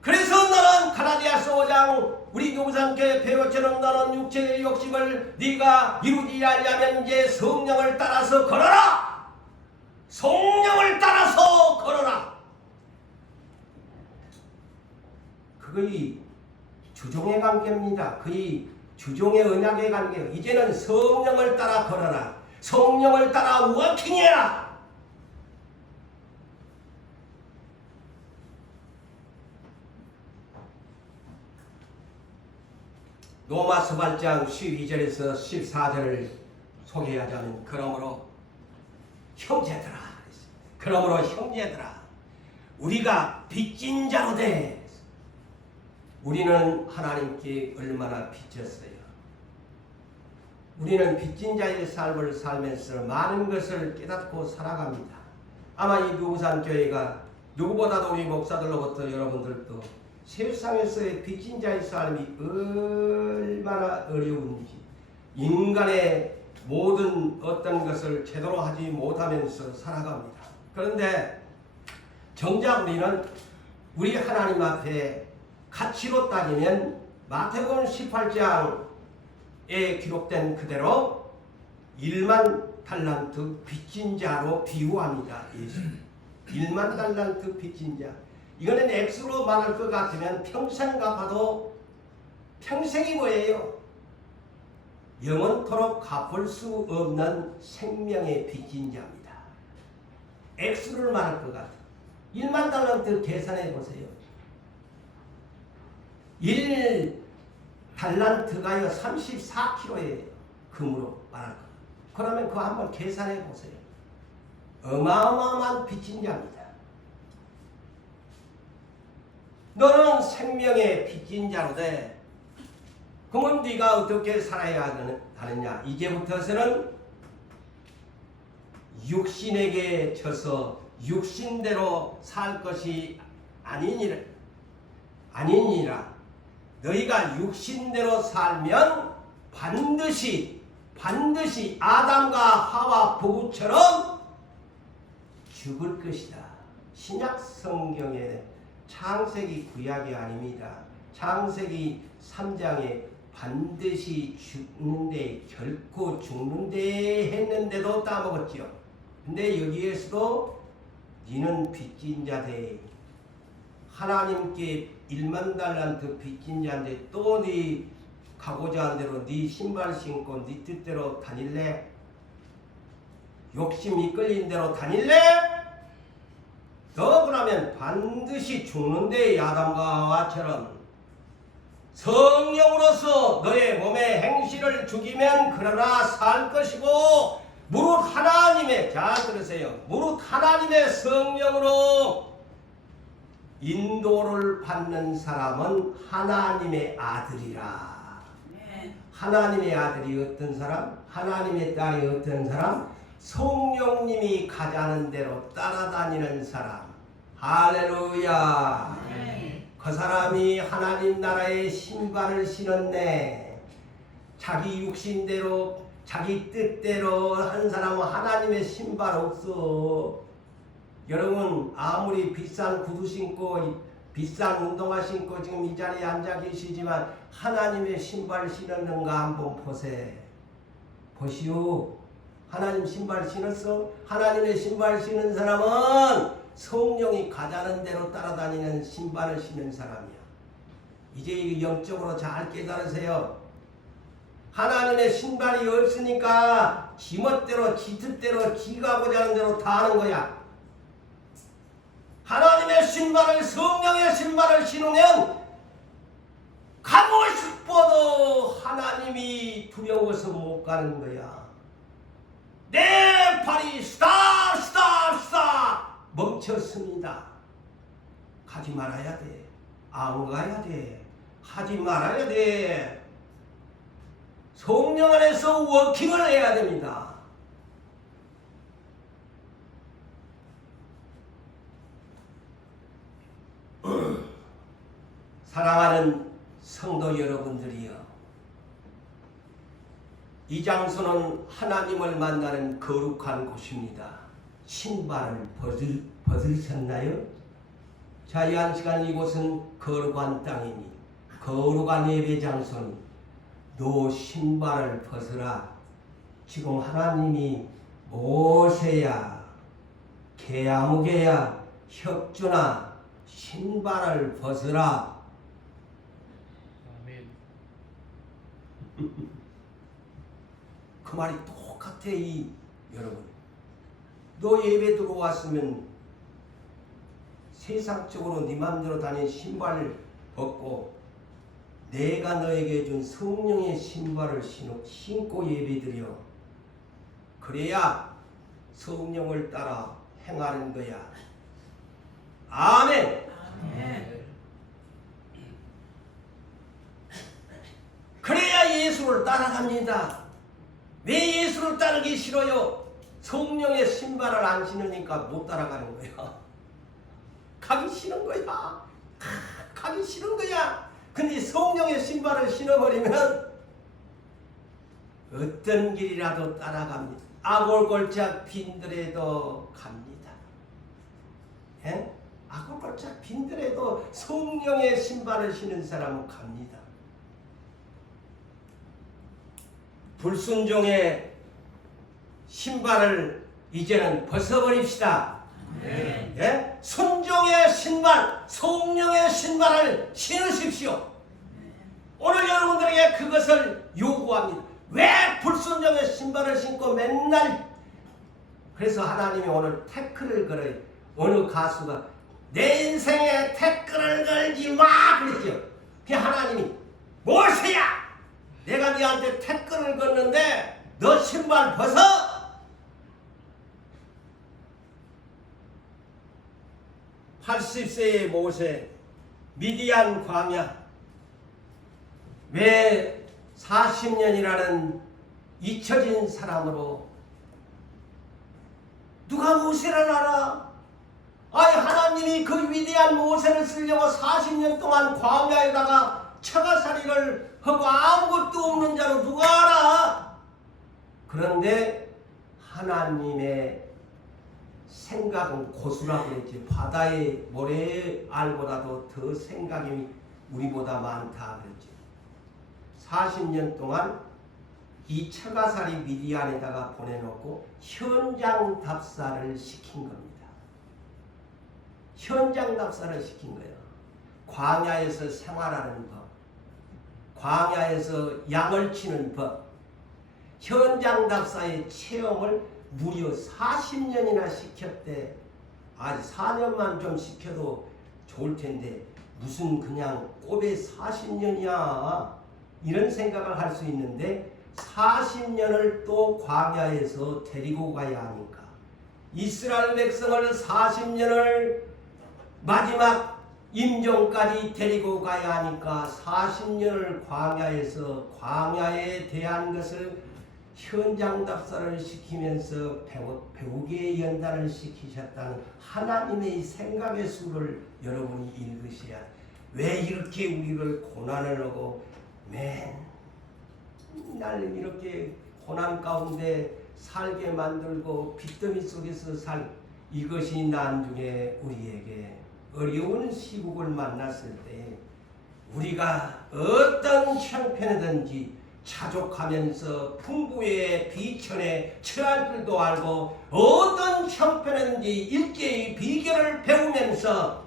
그래서 너는 갈라디아서 5장 우리 교부상께 배웠처럼 너는 육체의 욕심을 네가 이루지 않으려면 이제 성령을 따라서 걸어라. 성령을 따라서 걸어라. 그의 주종의 관계입니다. 그의 주종의 언약의 관계예요. 이제는 성령을 따라 걸어라. 성령을 따라 워킹해라. 로마서 8장 12절에서 14절을 소개하자면 그러므로 형제들아 우리가 빚진 자로 돼. 우리는 하나님께 얼마나 빚졌어요. 우리는 빚진 자의 삶을 살면서 많은 것을 깨닫고 살아갑니다. 아마 이 누구산교회가 누구보다도 우리 목사들로부터 여러분들도 세상에서의 빚진 자의 삶이 얼마나 어려운지, 인간의 모든 어떤 것을 제대로 하지 못하면서 살아갑니다. 그런데 정작 우리 하나님 앞에 가치로 따지면 마태복음 18장에 기록된 그대로 1만 달란트 빚진 자로 비유합니다. 예수. 1만 달란트 빚진 자. 이거는 액수로 말할 것 같으면 평생 갚아도 평생이 뭐예요? 영원토록 갚을 수 없는 생명의 빚진 자입니다. 액수를 말할 것 같아요. 1만 달란트 계산해 보세요. 1달란트가요 34kg예요. 금으로 말할 것. 그러면 그거 한번 계산해 보세요. 어마어마한 빚진 자입니다. 너는 생명의 빚진 자로 돼. 그러면 네가 어떻게 살아야 하느냐? 이제부터서는 육신에게 져서 육신대로 살 것이 아니니라. 너희가 육신대로 살면 반드시 아담과 하와 부부처럼 죽을 것이다. 신약 성경에 창세기 구약이 아닙니다. 창세기 3장에 반드시 죽는데 결코 죽는데 했는데도 따먹었지요. 근데 여기에서도 너는 빚진 자대. 하나님께 1만 달란트 빚진 자인데 또 네 가고자 한 대로 네 신발 신고 네 뜻대로 다닐래? 욕심 이끌린 대로 다닐래? 너 그러면 반드시 죽는데 아담과 하와처럼 성령으로서 너의 몸의 행실을 죽이면 그러나 살 것이고 무릇 하나님의, 잘 들으세요, 무릇 하나님의 성령으로 인도를 받는 사람은 하나님의 아들이라. 하나님의 아들이 어떤 사람? 하나님의 딸이 어떤 사람? 성령님이 가자는 대로 따라다니는 사람. 할렐루야. 그 사람이 하나님 나라의 신발을 신었네. 자기 육신대로 자기 뜻대로 한 사람은 하나님의 신발 없어. 여러분 아무리 비싼 구두 신고 비싼 운동화 신고 지금 이 자리에 앉아 계시지만 하나님의 신발 신었는가 한번 보시오. 하나님 신발 신었어? 하나님의 신발 신은 사람은 성령이 가자는 대로 따라다니는 신발을 신는 사람이야. 이제 영적으로 잘 깨달으세요. 하나님의 신발이 없으니까 지멋대로 지 뜻대로 지가 하고자 하는 대로 다 하는 거야. 하나님의 신발을, 성령의 신발을 신으면 가고 싶어도 하나님이 두려워서 못 가는 거야. 내 발이 스탑 멈췄습니다. 가지 말아야 돼. 안 가야 돼. 하지 말아야 돼. 성령 안에서 워킹을 해야 됩니다. 사랑하는 성도 여러분들이여, 이 장소는 하나님을 만나는 거룩한 곳입니다. 신발을 벗으셨나요? 자, 이 한 시간 이곳은 거룩한 땅이니, 거룩한 예배 장소니, 너 신발을 벗으라. 지금 하나님이 모세야, 개야무개야, 혁준아, 신발을 벗으라. 아멘. 그 말이 똑같아. 여러분, 너 예배 들어왔으면 세상적으로 네 맘대로 다니는 신발 벗고 내가 너에게 준 성령의 신발을 신고 예배드려. 그래야 성령을 따라 행하는 거야. 아멘. 아멘. 그래야 예수를 따라갑니다. 왜 예수를 따르기 싫어요? 성령의 신발을 안 신으니까 못 따라가는 거야. 가기 싫은 거야. 가기 싫은 거야. 근데 성령의 신발을 신어버리면 어떤 길이라도 따라갑니다. 아골골짝 빈들에도 갑니다. 예? 아골골짝 빈들에도 성령의 신발을 신은 사람은 갑니다. 불순종의 신발을 이제는 벗어버립시다. 네. 예? 순종의 신발, 성령의 신발을 신으십시오. 오늘 여러분들에게 그것을 요구합니다. 왜 불순종의 신발을 신고 맨날, 그래서 하나님이 오늘 태클을 걸어요. 어느 가수가 내 인생에 태클을 걸지 마 그랬죠. 그 하나님이 모세야, 내가 네한테 태클을 걷는데 너 신발 벗어. 80세의 모세, 미디안 광야. 왜 40년이라는 잊혀진 사람으로, 누가 모세를 알아? 아니, 하나님이 그 위대한 모세를 쓰려고 40년 동안 광야에다가 처가살이를 하고 아무것도 없는 자로 누가 알아? 그런데 하나님의 생각은 고수라고 그랬지. 바다의 모래알보다도 더 생각이 우리보다 많다 그랬지. 40년 동안 이 처가살이 미디안에다가 보내놓고 현장 답사를 시킨 겁니다. 현장 답사를 시킨 거예요. 광야에서 생활하는 법, 광야에서 양을 치는 법, 현장 답사의 체험을 무려 40년이나 시켰대. 아직 4년만 좀 시켜도 좋을 텐데 무슨 그냥 꼽에 40년이야 이런 생각을 할 수 있는데 40년을 또 광야에서 데리고 가야 하니까, 이스라엘 백성을 40년을 마지막 임종까지 데리고 가야 하니까 40년을 광야에서 광야에 대한 것을 현장 답사를 시키면서 배우기의 연단을 시키셨다는 하나님의 생각의 수를 여러분이 읽으셔야, 왜 이렇게 우리를 고난을 하고 맨날 이렇게 고난 가운데 살게 만들고 빚더미 속에서 이것이 나중에 우리에게 어려운 시국을 만났을 때 우리가 어떤 형편이든지 자족하면서 풍부의 비천에 처할 줄도 알고 어떤 형편이든지 일제의 비결을 배우면서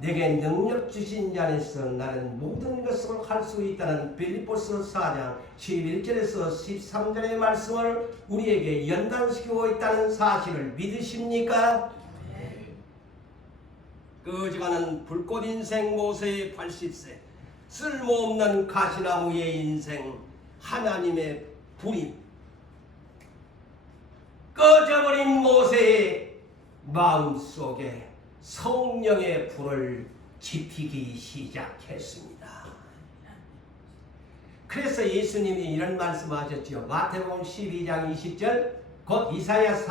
내게 능력 주신 자 안에서 나는 모든 것을 할 수 있다는 빌립보서 4장 11절에서 13절의 말씀을 우리에게 연단시키고 있다는 사실을 믿으십니까? 꺼져가는 불꽃 인생 모세의 80세, 쓸모없는 가시나무의 인생, 하나님의 불임, 꺼져버린 모세의 마음속에 성령의 불을 지피기 시작했습니다. 그래서 예수님이 이런 말씀하셨지요. 마태복음 12장 20절, 곧 이사야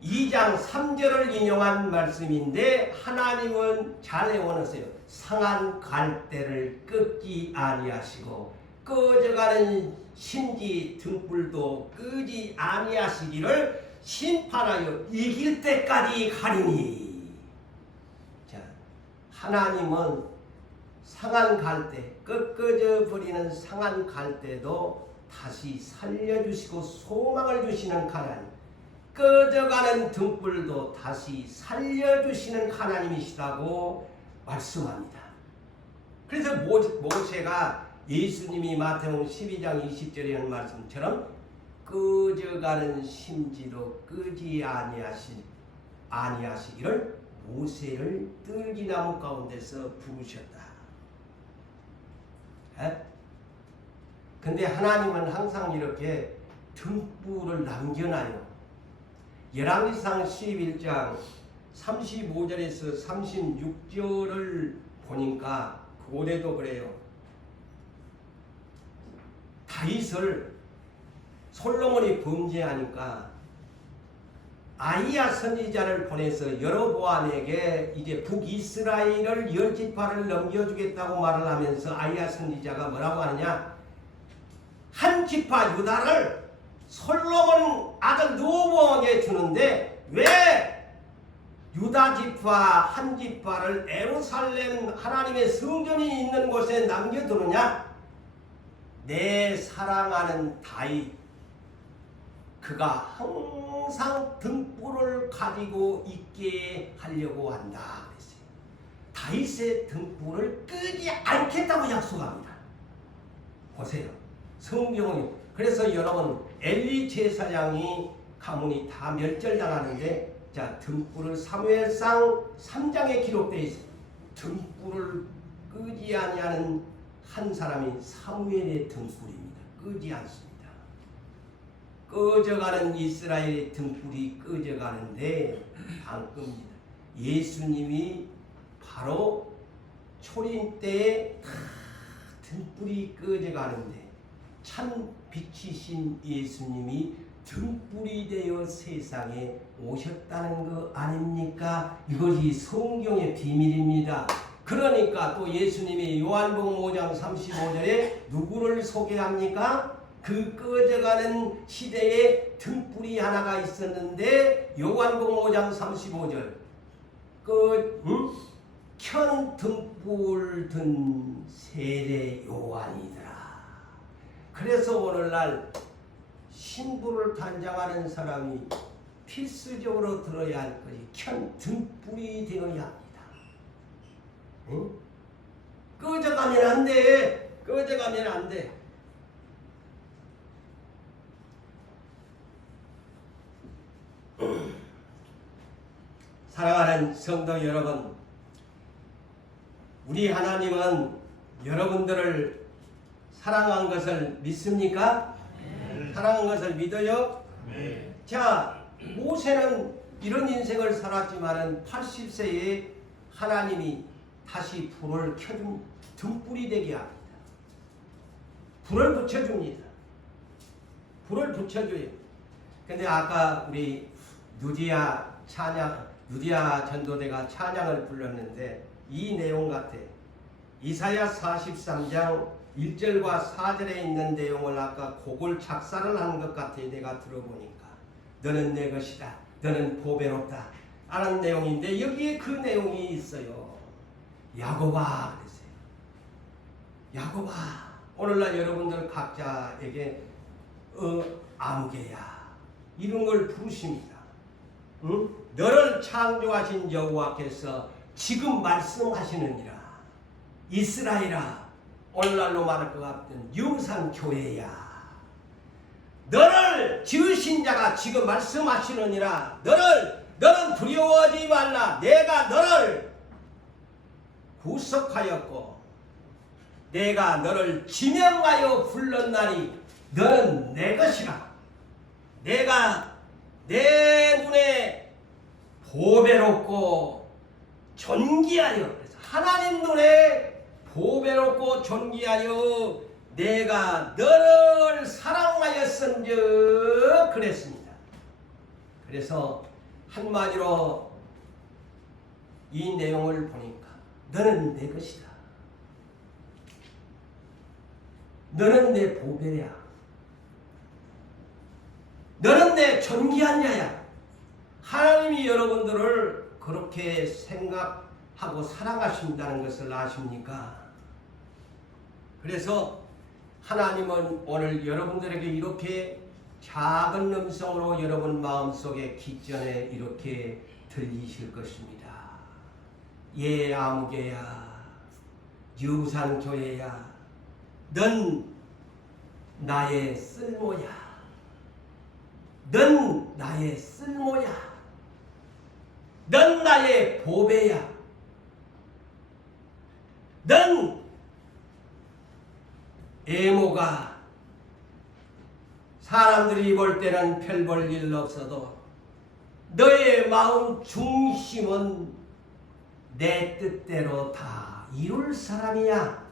42장 3절을 인용한 말씀인데 하나님은 잘 외워놓으세요. 상한 갈대를 끄지 아니하시고 꺼져가는 심지 등불도 끄지 아니하시기를 심판하여 이길 때까지 가리니. 자, 하나님은 상한 갈대, 꺾어져 버리는 상한 갈대도 다시 살려주시고 소망을 주시는 하나님, 꺼져가는 등불도 다시 살려주시는 하나님이시다고 말씀합니다. 그래서 모세가 예수님이 마태복음 12장 20절에 하는 말씀처럼 꺼져가는 심지로 끄지 아니하시기를 모세를 뜰기나무 가운데서 부르셨다. 근데 하나님은 항상 이렇게 등불을 남겨놔요. 열왕기상 11장 35절에서 36절을 보니까 고대도 그래요. 다윗을 솔로몬이 범죄하니까 아히야 선지자를 보내서 여로보암에게 이제 북이스라엘을 10지파를 넘겨주겠다고 말을 하면서 아히야 선지자가 뭐라고 하느냐, 한 지파 유다를 솔로몬 아들 르호보암에게 주는데 왜 유다 지파 한 지파를 예루살렘 하나님의 성전이 있는 곳에 남겨두느냐? 내 사랑하는 다윗, 그가 항상 등불을 가지고 있게 하려고 한다 그랬어요. 다윗의 등불을 끄지 않겠다고 약속합니다. 보세요. 성경은. 그래서 여러분, 엘리 제사장이 가문이 다 멸절당하는데, 자, 등불을 사무엘상 3장에 기록되어 있어요. 등불을 끄지 아니하는 한 사람이 사무엘의 등불입니다. 끄지 않습니다. 꺼져가는 이스라엘의 등불이 꺼져가는데 안 끕니다. 예수님이 바로 초림 때에 다 등불이 꺼져가는데 참 빛이신 예수님이 등불이 되어 세상에 오셨다는 거 아닙니까? 이것이 성경의 비밀입니다. 그러니까 또 예수님이 요한복음 5장 35절에 누구를 소개합니까? 그 꺼져가는 시대에 등불이 하나가 있었는데 요한복음 5장 35절 켠 등불 든 세례 요한이더라. 그래서 오늘날 신부를 단장하는 사람이 필수적으로 들어야 할 것이 켠 등불이 되어야 합니다. 응? 꺼져가면 안 돼. 꺼져가면 안 돼. 사랑하는 성도 여러분, 우리 하나님은 여러분들을 사랑한 것을 믿습니까? 네. 사랑한 것을 믿어요? 네. 자, 모세는 이런 인생을 살았지만은 80세에 하나님이 다시 불을 켜준 등불이 되게 합니다. 불을 붙여줍니다. 불을 붙여줘요. 근데 아까 우리 누디아 전도대가 찬양을 불렀는데 이 내용 같아. 이사야 43장 1절과 4절에 있는 내용을 아까 곡을 작사를 한 것 같아. 내가 들어보니까 너는 내 것이다, 너는 보배롭다 하는 내용인데 여기에 그 내용이 있어요. 야곱아 그랬어요. 야곱아. 오늘날 여러분들 각자에게 아무개야 이런 걸 부르십니다. 응? 너를 창조하신 여호와께서 지금 말씀하시느니라. 이스라엘아, 오늘날로 말할 것 같은 유산교회야, 너를 지으신 자가 지금 말씀하시느니라. 너는 두려워하지 말라. 내가 너를 구속하였고 내가 너를 지명하여 불렀나니 너는 내 것이라. 내가 내 눈에 보배롭고 존귀하여, 그래서 하나님 눈에 보배롭고 존귀하여 내가 너를 사랑하였은즉 그랬습니다. 그래서 한마디로 이 내용을 보니까 너는 내 것이다. 너는 내 보배야. 너는 내 존귀한 자야. 하나님이 여러분들을 그렇게 생각하고 사랑하신다는 것을 아십니까? 그래서 하나님은 오늘 여러분들에게 이렇게 작은 음성으로 여러분 마음속에 기전에 이렇게 들리실 것입니다. 예, 아무개야, 유산교회야, 넌 나의 쓸모야. 넌 나의 쓸모야. 넌 나의 보배야. 넌 애모가 사람들이 볼 때는 별 볼 일 없어도 너의 마음 중심은 내 뜻대로 다 이룰 사람이야.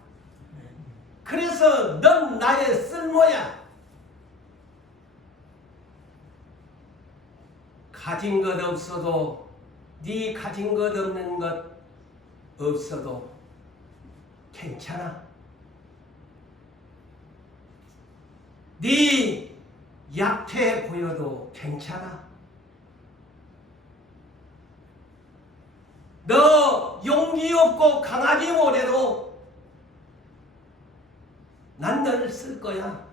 그래서 넌 나의 쓸모야. 가진 것 없어도, 네 가진 것 없는 것 없어도 괜찮아. 네 약해 보여도 괜찮아. 너 용기 없고 강하지 못해도 난 너를 쓸 거야.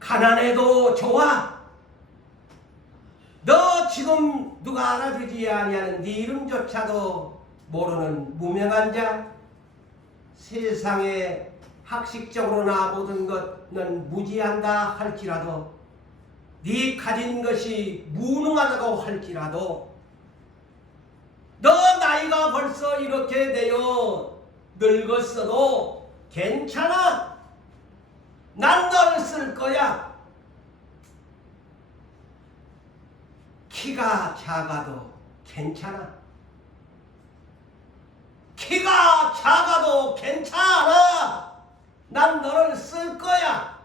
가난해도 좋아. 너 지금 누가 알아주지 아니하는 네 이름조차도 모르는 무명한 자, 세상에 학식적으로나 모든 것은 무지한다 할지라도, 네 가진 것이 무능하다고 할지라도, 너 나이가 벌써 이렇게 되어 늙었어도 괜찮아. 난 너를 쓸 거야. 키가 작아도 괜찮아. 키가 작아도 괜찮아. 난 너를 쓸 거야.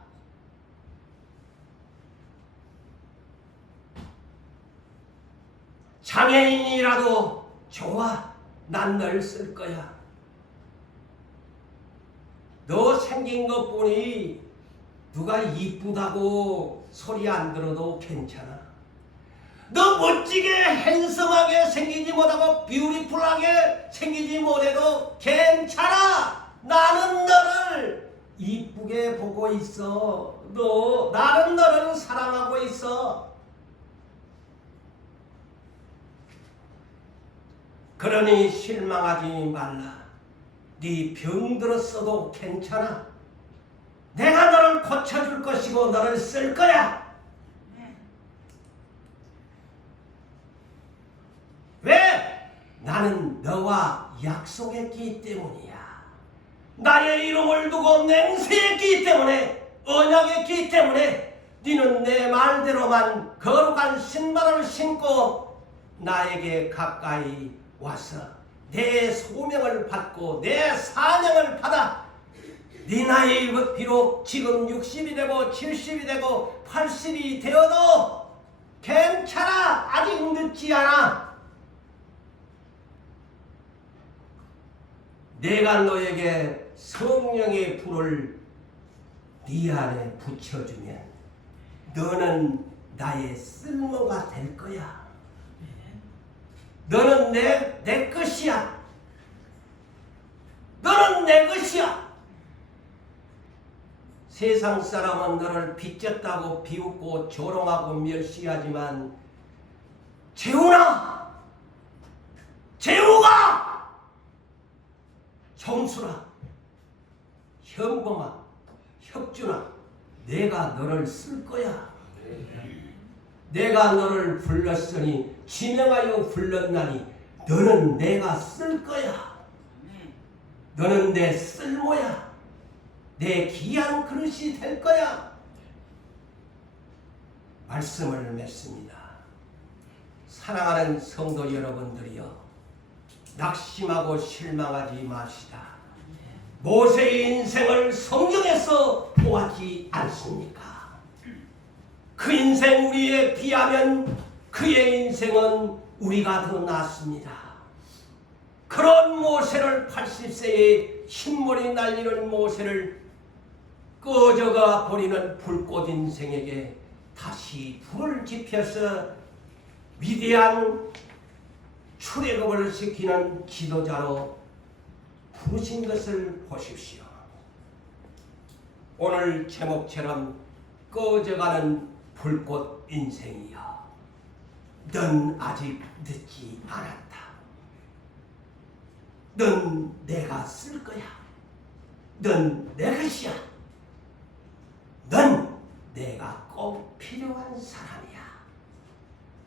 장애인이라도 좋아. 난 널 쓸 거야. 너 생긴 것 보니 누가 이쁘다고 소리 안 들어도 괜찮아. 너 멋지게 핸섬하게 생기지 못하고 뷰티풀하게 생기지 못해도 괜찮아. 나는 너를 이쁘게 보고 있어. 나는 너를 사랑하고 있어. 그러니 실망하지 말라. 네 병들었어도 괜찮아. 내가 너를 고쳐줄 것이고 너를 쓸 거야. 왜? 나는 너와 약속했기 때문이야. 나의 이름을 두고 맹세했기 때문에, 언약했기 때문에 너는 내 말대로만 거룩한 신발을 신고 나에게 가까이 와서 내 소명을 받고 내 사명을 받아. 네 나이 비록 지금 60이 되고 70이 되고 80이 되어도 괜찮아. 아직 늦지 않아. 내가 너에게 성령의 불을 네 안에 붙여주면 너는 나의 쓸모가 될 거야. 너는 내 것이야. 너는 내 것이야. 세상 사람은 너를 빚졌다고 비웃고 조롱하고 멸시하지만 재훈아, 재우가, 정수라, 현범아, 혁준아, 내가 너를 쓸 거야. 내가 너를 불렀으니 지명하여 불렀나니 너는 내가 쓸 거야. 너는 내 쓸모야. 내 귀한 그릇이 될 거야. 말씀을 맺습니다. 사랑하는 성도 여러분들이여, 낙심하고 실망하지 마시다. 모세의 인생을 성경에서 보았지 않습니까? 그 인생 우리에 비하면 그의 인생은 우리가 더 낫습니다. 그런 모세를 80세에 흰머리 날리는 모세를 꺼져가 버리는 불꽃 인생에게 다시 불을 지펴서 위대한 출애굽을 시키는 지도자로 부르신 것을 보십시오. 오늘 제목처럼 꺼져가는 불꽃 인생이여, 넌 아직 늦지 않았다. 넌 내가 쓸 거야. 넌 내 것이야. 넌 내가 꼭 필요한 사람이야.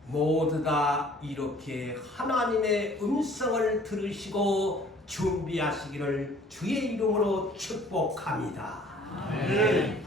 모두 다 이렇게 하나님의 음성을 들으시고 준비하시기를 주의 이름으로 축복합니다. 아멘.